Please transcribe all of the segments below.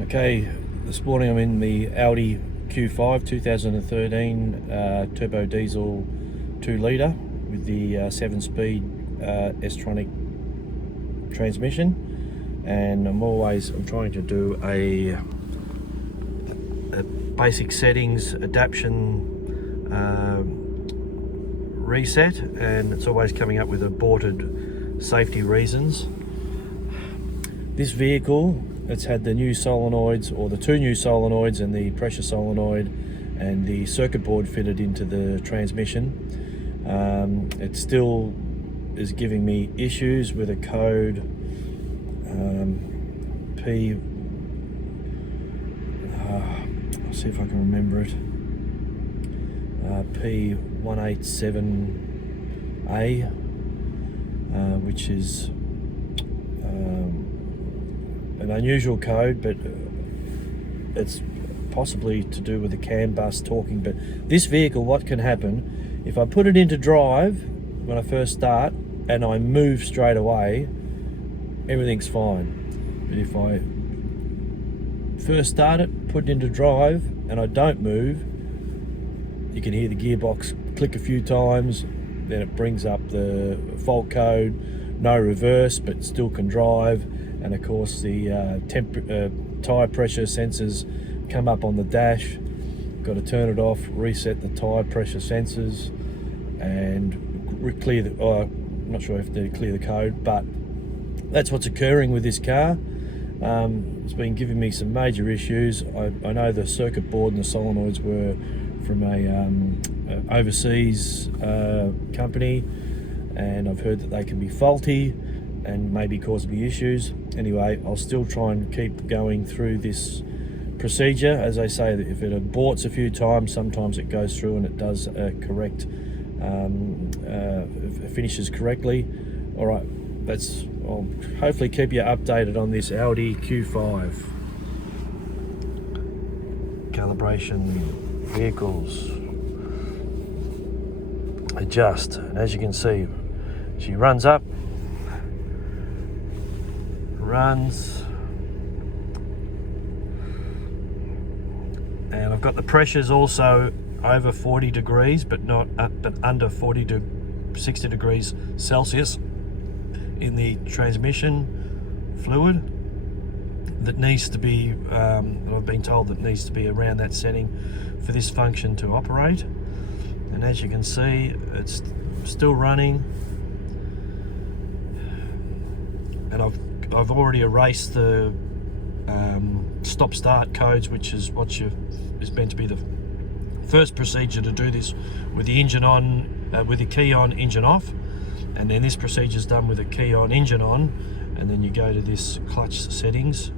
Okay, this morning I'm in the Audi Q5 2013 turbo diesel 2 litre with the 7-speed stronic transmission, and I'm trying to do a basic settings adaptation reset, and it's always coming up with aborted safety reasons. This vehicle, it's had the new solenoids, or the 2 new solenoids, and the pressure solenoid and the circuit board fitted into the transmission. It still is giving me issues with a code I'll see if I can remember it. P187A, which is an unusual code, but it's possibly to do with the CAN bus talking. But this vehicle, what can happen if I put it into drive when I first start and I move straight away, everything's fine. But if I first start it, put it into drive, and I don't move, you can hear the gearbox click a few times, then it brings up the fault code, no reverse but still can drive, and of course the tyre pressure sensors come up on the dash. Got to turn it off, reset the tyre pressure sensors, and clear the, I'm not sure if they clear the code, but that's what's occurring with this car. It's been giving me some major issues. I know the circuit board and the solenoids were from a overseas company, and I've heard that they can be faulty and maybe cause me issues. Anyway, I'll still try and keep going through this procedure. As I say, if it aborts a few times, sometimes it goes through and it does correct, finishes correctly. All right, I'll hopefully keep you updated on this Audi Q5. Calibration, vehicles, adjust, and as you can see, she runs up, runs, and I've got the pressures also over 40 degrees, but not but under 40 to 60 degrees Celsius in the transmission fluid. That needs to be, I've been told that needs to be around that setting for this function to operate. And as you can see, it's still running, and I've already erased the stop-start codes, which is what is meant to be the first procedure to do this with the engine on, with the key on, engine off, and then this procedure is done with the key on, engine on, and then you go to this clutch settings,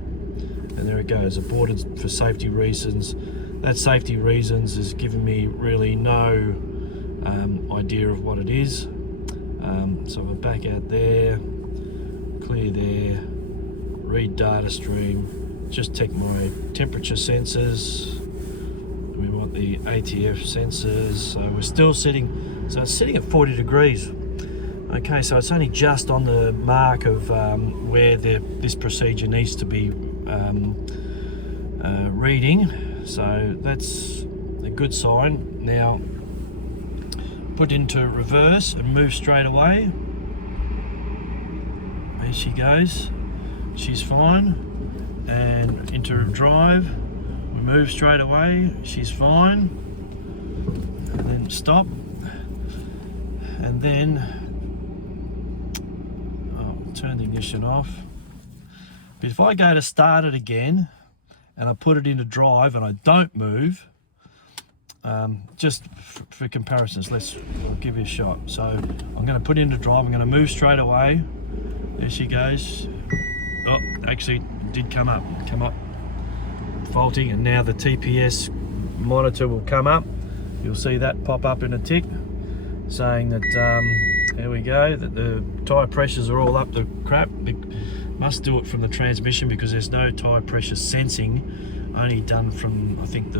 and there it goes, aborted for safety reasons. That safety reasons is giving me really no idea of what it is. So I'll back out there, clear there, read data stream, just check my temperature sensors. We want the ATF sensors, so we're still sitting, so it's sitting at 40 degrees. Okay, so it's only just on the mark of where this procedure needs to be reading, so that's a good sign. Now put into reverse and move straight away. There she goes, she's fine. And into drive, we move straight away, she's fine. And then stop, and then turn the ignition off. But if I go to start it again and I put it into drive and I don't move, just for comparisons, I'll give you a shot. So I'm going to put it into drive, I'm going to move straight away. There she goes. Oh, actually did come up faulty, and now the TPS monitor will come up. You'll see that pop up in a tick saying that there we go, that the tyre pressures are all up the crap. It must do it from the transmission because there's no tyre pressure sensing, only done from, I think, the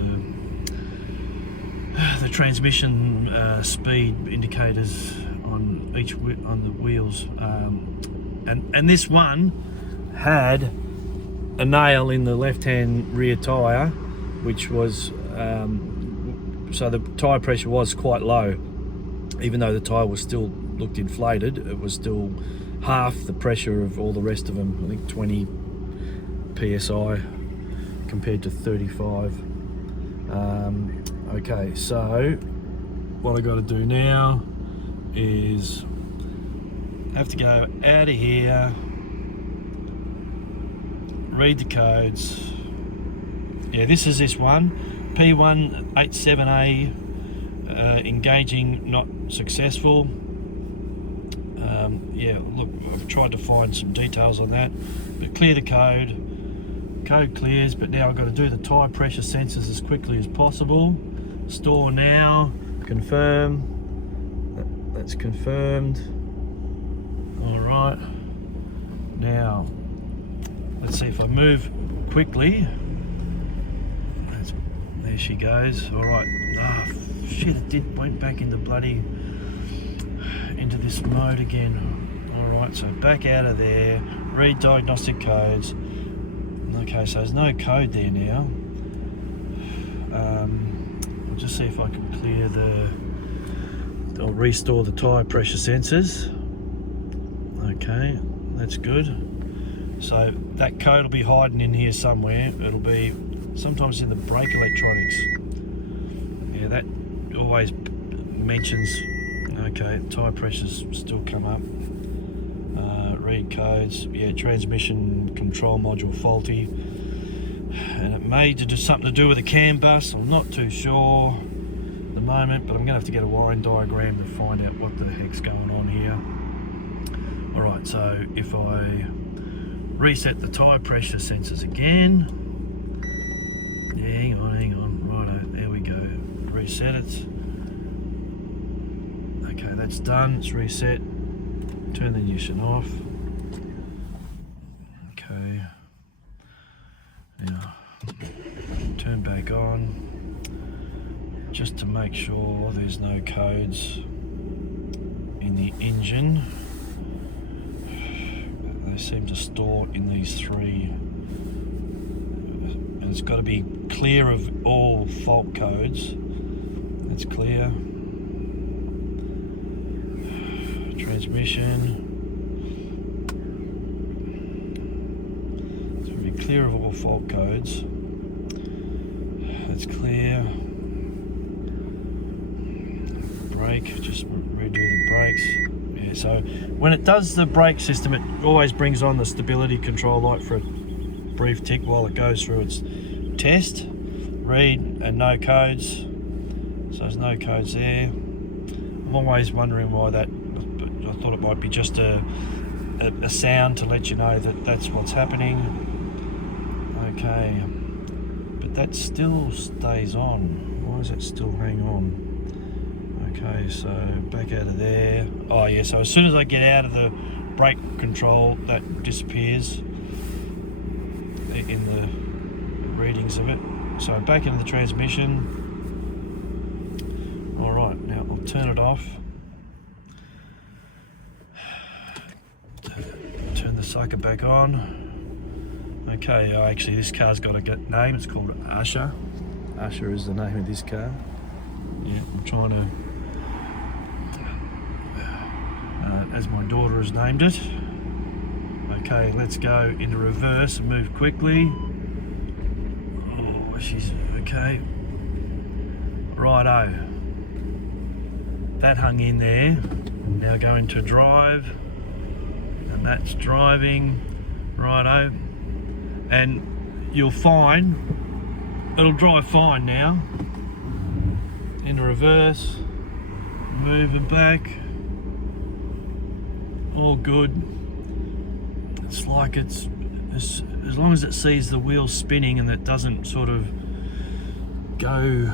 transmission speed indicators on the wheels, and this one had a nail in the left-hand rear tyre, which was so the tyre pressure was quite low. Even though the tyre was still looked inflated, it was still half the pressure of all the rest of them. I think 20 psi compared to 35. Okay, so what I got to do now is have to go out of here, read the codes. Yeah, this is this one, P187A engaging not successful. Yeah, look, I've tried to find some details on that, but clear the code. Code clears, but now I've got to do the tyre pressure sensors as quickly as possible. Store now, confirm. That's confirmed. All right. Now, let's see if I move quickly. There she goes. All right. Ah, shit! It went back into this mode again. All right. So back out of there. Read diagnostic codes. Okay, so there's no code there now. I'll just see if I can clear I'll restore the tyre pressure sensors. Okay, that's good. So that code will be hiding in here somewhere. It'll be sometimes in the brake electronics. Yeah, that always mentions, okay, tyre pressures still come up. Read codes, yeah, transmission control module faulty, and it may do something to do with the CAN bus. I'm not too sure at the moment, but I'm gonna have to get a wiring diagram to find out what the heck's going on here. All right, so if I reset the tyre pressure sensors again, hang on, righto, there we go, reset it. Okay, that's done, it's reset. Turn the ignition off. Okay. Now, turn back on, just to make sure there's no codes in the engine. They seem to store in these three. And it's got to be clear of all fault codes. That's clear. Transmission. So be clear of all fault codes. That's clear. Brake, just redo the brakes. Yeah, so when it does the brake system, it always brings on the stability control light for a brief tick while it goes through its test. Read and no codes. So there's no codes there. I'm always wondering why that. I thought it might be just a sound to let you know that that's what's happening. Okay, but that still stays on. Why does it still hang on? Okay, so back out of there. Oh yeah, so as soon as I get out of the brake control, that disappears in the readings of it. So back into the transmission. All right, now I'll turn it off. Turn the sucker back on. Okay, actually this car's got a name, it's called Usher. Usher is the name of this car. Yeah, I'm trying to, as my daughter has named it. Okay, let's go into reverse and move quickly. Oh, she's, okay. Righto. That hung in there. Now go into drive. And that's driving, righto, and you'll find it'll drive fine now. In reverse, moving back, all good. It's like it's as long as it sees the wheels spinning and it doesn't sort of go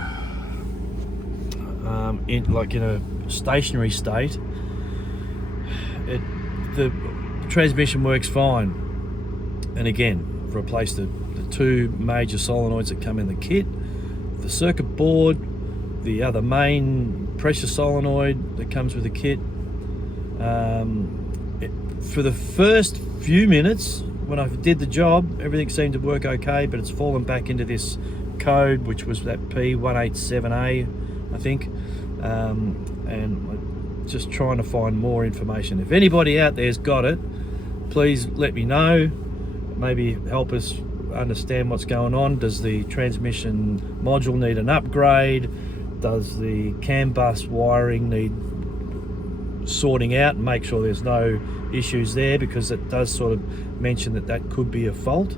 in a stationary state, the transmission works fine. And again, I've replaced the two major solenoids that come in the kit, the circuit board, the other main pressure solenoid that comes with the kit. For the first few minutes when I did the job, everything seemed to work okay, but it's fallen back into this code, which was that P187A, I think. And I'm just trying to find more information. If anybody out there's got it, please let me know. Maybe help us understand what's going on. Does the transmission module need an upgrade? Does the CAN bus wiring need sorting out and make sure there's no issues there, because it does sort of mention that that could be a fault.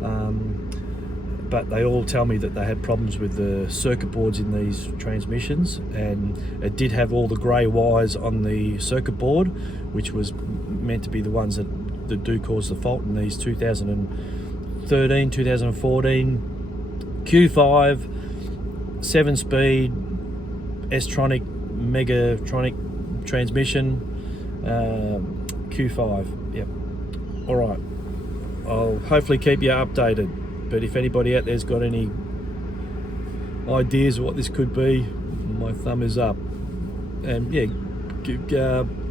But they all tell me that they had problems with the circuit boards in these transmissions, and it did have all the grey wires on the circuit board, which was meant to be the ones that do cause the fault in these 2013, 2014 Q5 7-speed stronic megatronic transmission Q5. Yep. All right, I'll hopefully keep you updated, but if anybody out there's got any ideas of what this could be, my thumb is up. And yeah,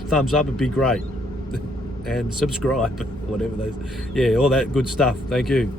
thumbs up would be great. And subscribe, whatever those, yeah, all that good stuff. Thank you.